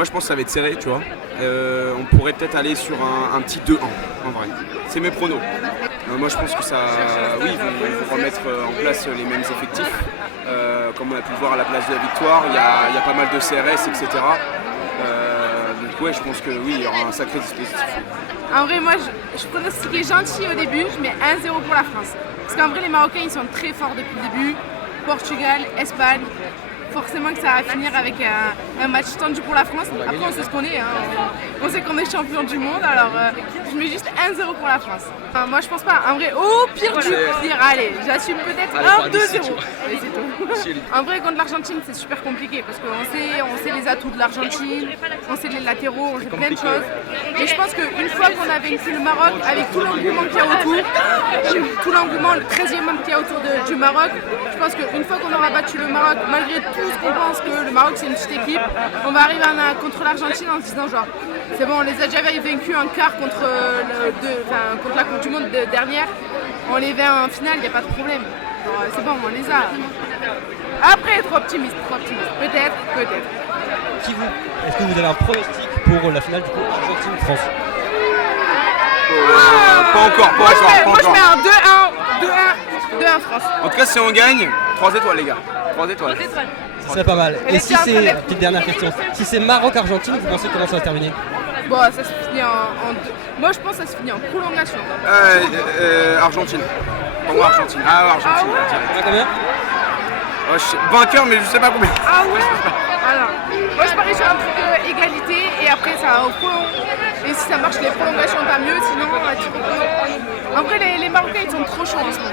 Moi je pense que ça va être serré, tu vois. On pourrait peut-être aller sur un petit 2-1 en vrai. C'est mes pronos. Moi je pense que ça, oui, ils vont remettre en place les mêmes effectifs. Comme on a pu le voir à la place de la victoire, il y a pas mal de CRS, etc. Donc ouais, je pense que oui, il y aura un sacré dispositif. En vrai, moi, je pronostiquais gentil au début, je mets 1-0 pour la France. Parce qu'en vrai, les Marocains, ils sont très forts depuis le début. Portugal, Espagne, forcément que ça va finir avec un match tendu pour la France. Après, on sait ce qu'on est, hein. On sait qu'on est champion du monde, alors je mets juste 1-0 pour la France. Enfin, moi, je pense pas. En vrai, au pire du pire, allez, j'assume peut-être 1-2-0. Mais c'est tout. En vrai, contre l'Argentine, c'est super compliqué parce qu'on sait les atouts de l'Argentine, on sait les latéraux, on sait plein de choses. Mais je pense qu'une fois qu'on a vaincu le Maroc, avec tout l'engouement qu'il y a autour, tout l'engouement, le 13e homme qu'il y a autour du Maroc, je pense qu'une fois qu'on aura battu le Maroc, malgré tout ce qu'on pense que le Maroc c'est une petite équipe, on va arriver contre l'Argentine en se disant genre, c'est bon, on les a déjà vaincus en quart contre la Coupe du Monde dernière, on les vainc en finale, il n'y a pas de problème. C'est bon, on les a. Après, trop optimiste. Peut-être. Qui vous Est-ce que vous avez un pronostic pour la finale du coup Argentine-France? Pas encore. Moi je mets un 2-1 France. En tout cas, si on gagne, 3 étoiles les gars. 3 étoiles. Ce serait pas mal. Et si c'est, petite dernière question, si c'est Maroc-Argentine, vous pensez comment ça va se terminer? Bon, ça se finit en deux. Moi je pense que ça se finit en prolongation. Argentine. Pour moi, Argentine. Argentine. À combien? Vainqueur, mais je sais pas combien. Ah ouais. Alors, moi je parie sur un truc égalité et après ça va au prolong. Et si ça marche les prolongations, pas mieux, sinon en vrai les Marocains ils sont trop chauds en ce moment.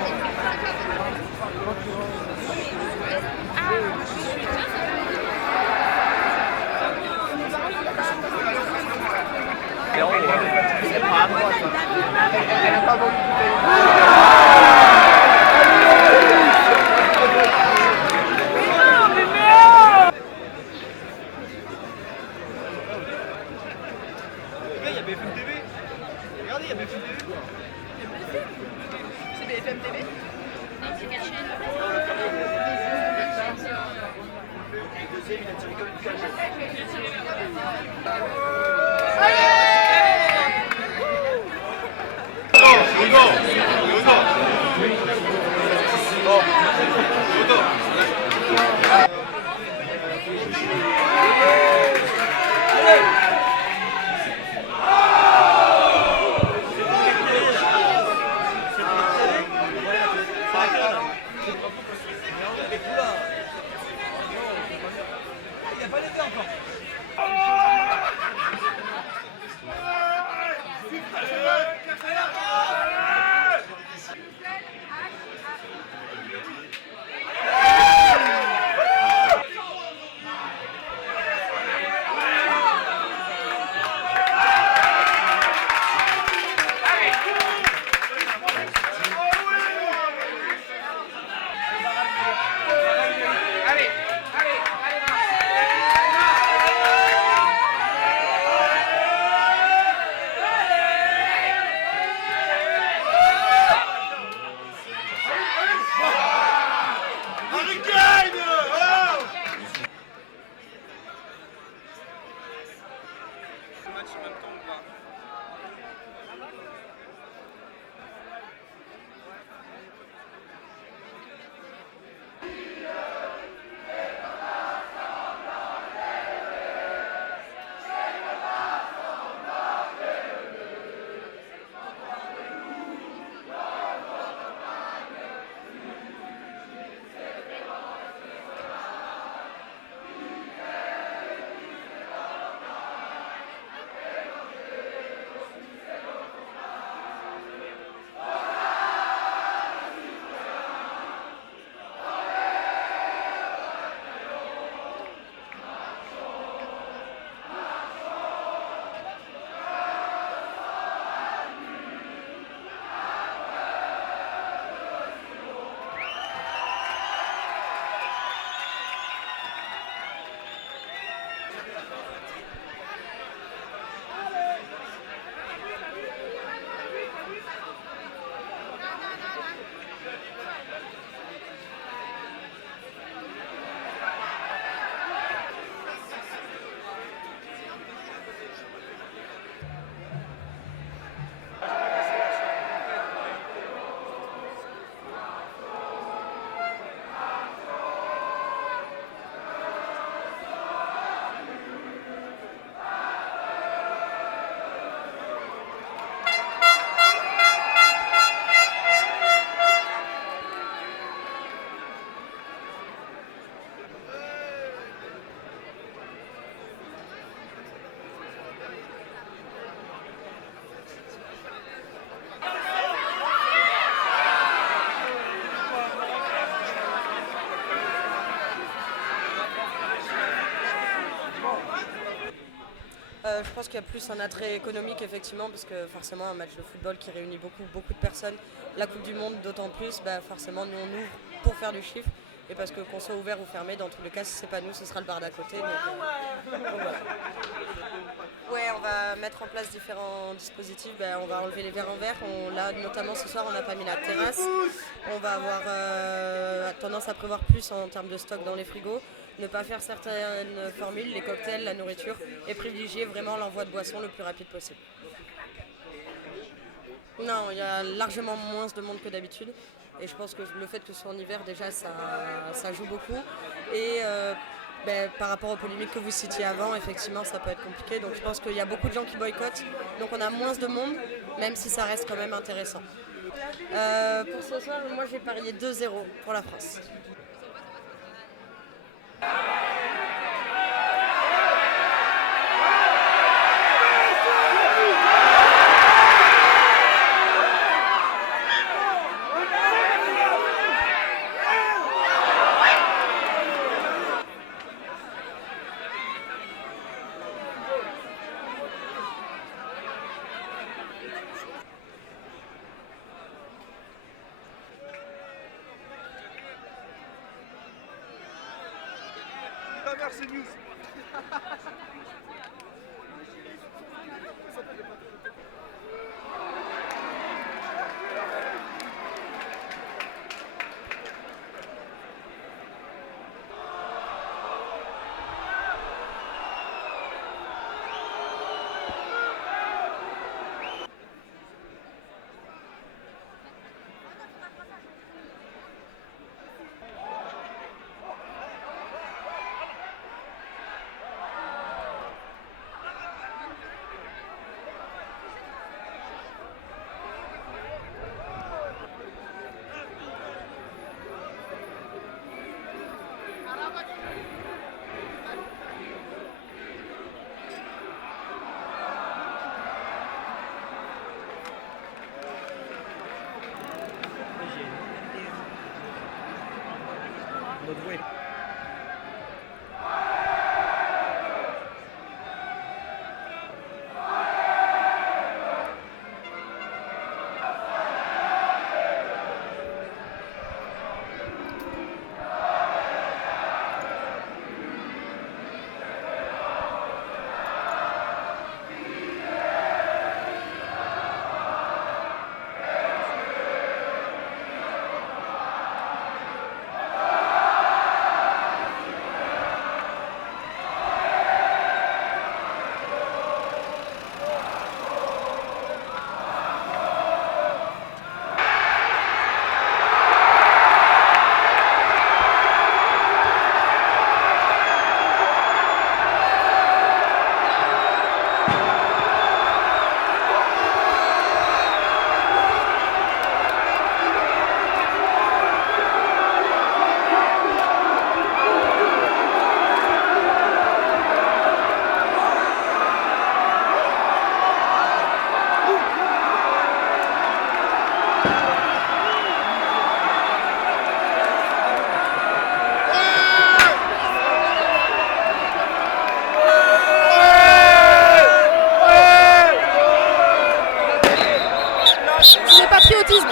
Regardez, il y a BFM TV. C'est BFM TV. Il n'y a pas les deux encore. je pense qu'il y a plus un attrait économique effectivement, parce que forcément un match de football qui réunit beaucoup de personnes, la Coupe du Monde d'autant plus, forcément nous on ouvre pour faire du chiffre, et parce que qu'on soit ouvert ou fermé, dans tous les cas si c'est pas nous ce sera le bar d'à côté. Donc voilà. Ouais, on va mettre en place différents dispositifs, on va enlever les verres en verre, là notamment ce soir on n'a pas mis la terrasse, on va avoir tendance à prévoir plus en termes de stock dans les frigos, ne pas faire certaines formules, les cocktails, la nourriture, et privilégier vraiment l'envoi de boissons le plus rapide possible. Non, il y a largement moins de monde que d'habitude, et je pense que le fait que ce soit en hiver déjà ça joue beaucoup, et par rapport aux polémiques que vous citiez avant, effectivement ça peut être compliqué, donc je pense qu'il y a beaucoup de gens qui boycottent, donc on a moins de monde, même si ça reste quand même intéressant. Pour ce soir, moi j'ai parié 2-0 pour la France. Merci News.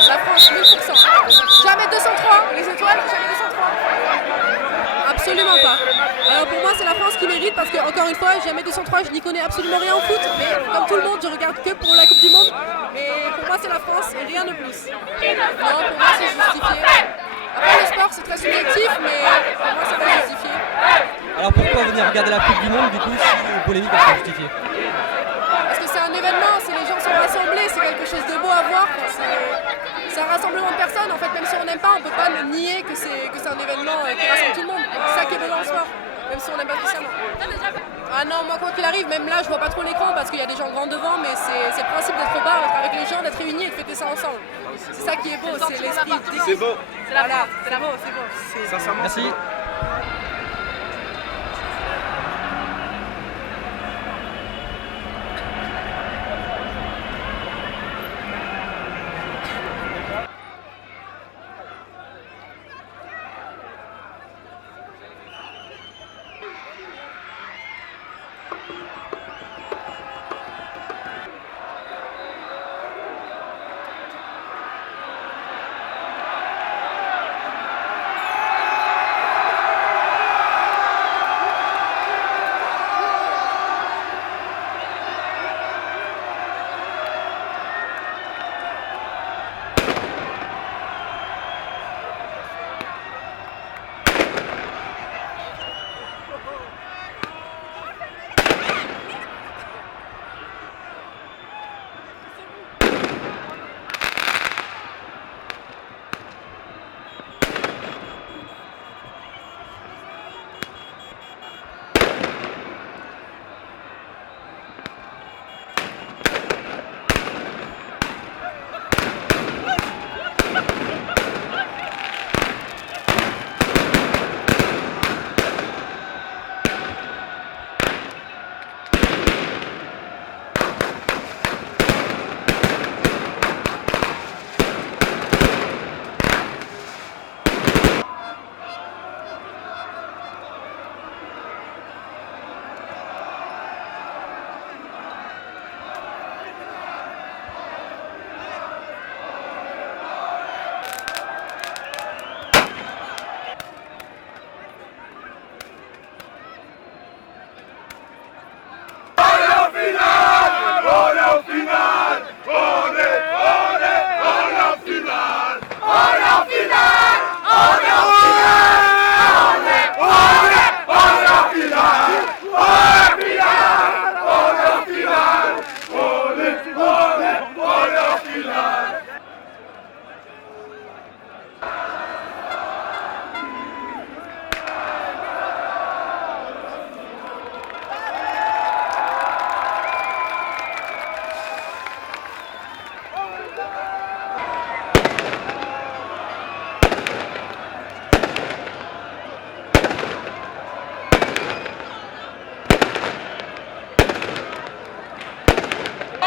La France, 1000%. Jamais 203, les étoiles, jamais 203. Absolument pas. Pour moi, c'est la France qui mérite parce que, encore une fois, jamais 203, je n'y connais absolument rien en foot. Mais comme tout le monde, je regarde que pour la Coupe du Monde. Mais pour moi, c'est la France et rien de plus. Non, pour moi, c'est justifié. Après, le sport, c'est très subjectif, mais pour moi, c'est pas justifié. Alors pourquoi venir regarder la Coupe du Monde, du coup, si les polémiques sont justifiées? Parce que c'est un événement, si les gens sont rassemblés, c'est quelque chose de beau à voir. C'est un rassemblement de personnes, en fait, même si on n'aime pas, on ne peut pas nier que c'est un événement qui rassemble tout le monde. C'est ça qui est beau dans le sport, même si on n'aime pas spécialement. Ah non, moi quoi qu'il arrive, même là je vois pas trop l'écran parce qu'il y a des gens grands devant, mais c'est le principe d'être au bar, d'être avec les gens, d'être réunis et de fêter ça ensemble. C'est ça qui est beau, c'est l'esprit. C'est beau. Voilà, c'est beau, c'est beau. Sincèrement, Merci.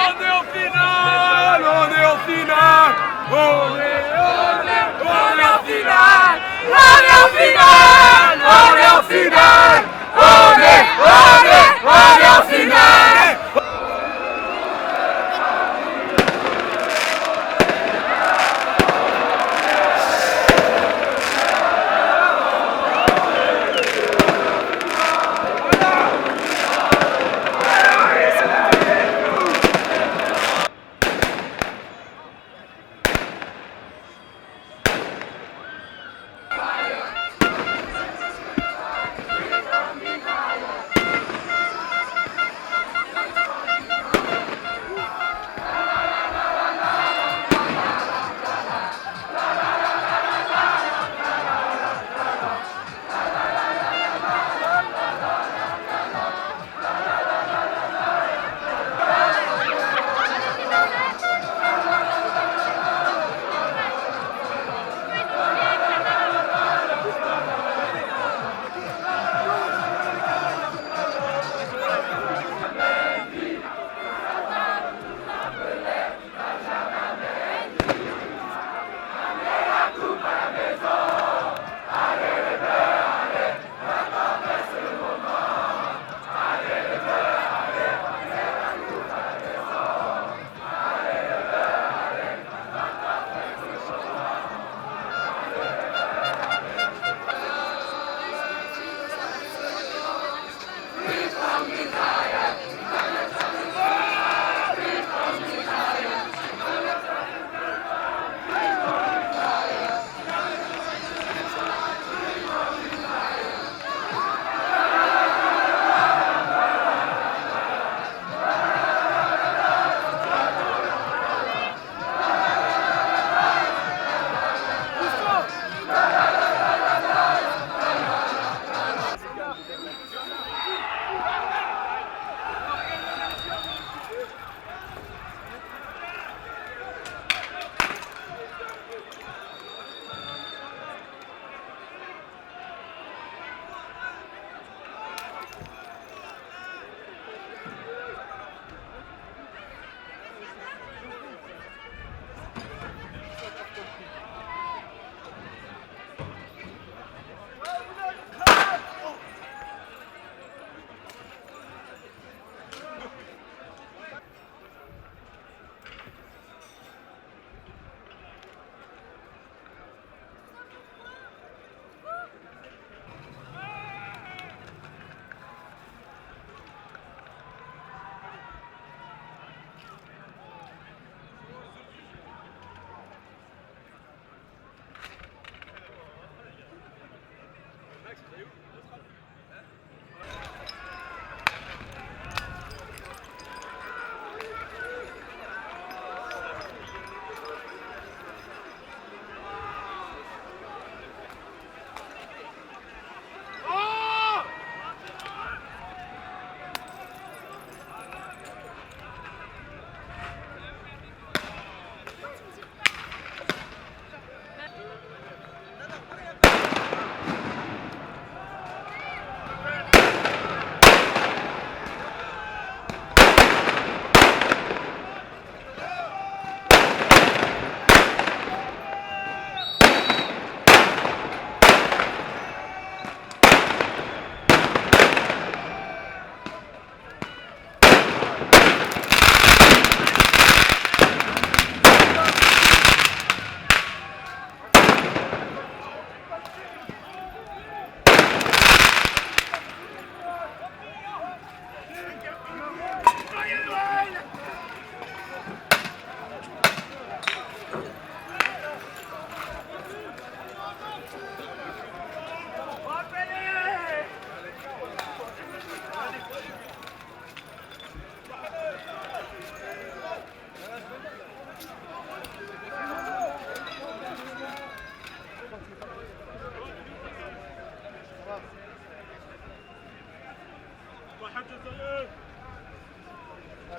On est en finale, on est en finale, on est en finale, on est en finale, on est en finale, on est en finale.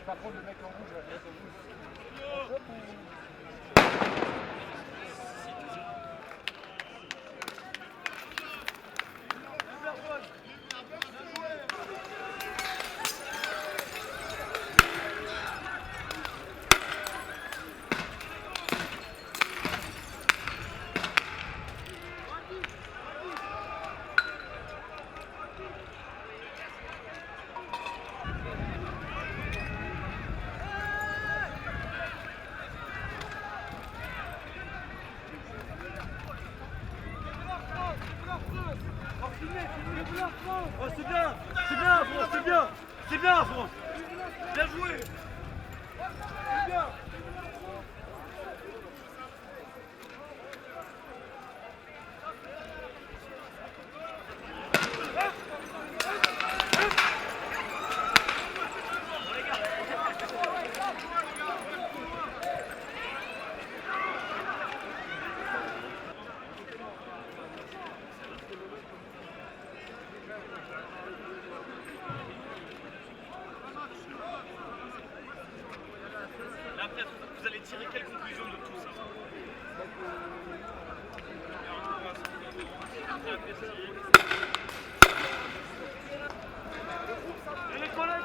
Par contre, le mec en rouge, là, vous allez tirer quelle conclusion de tout ça? Et les collègues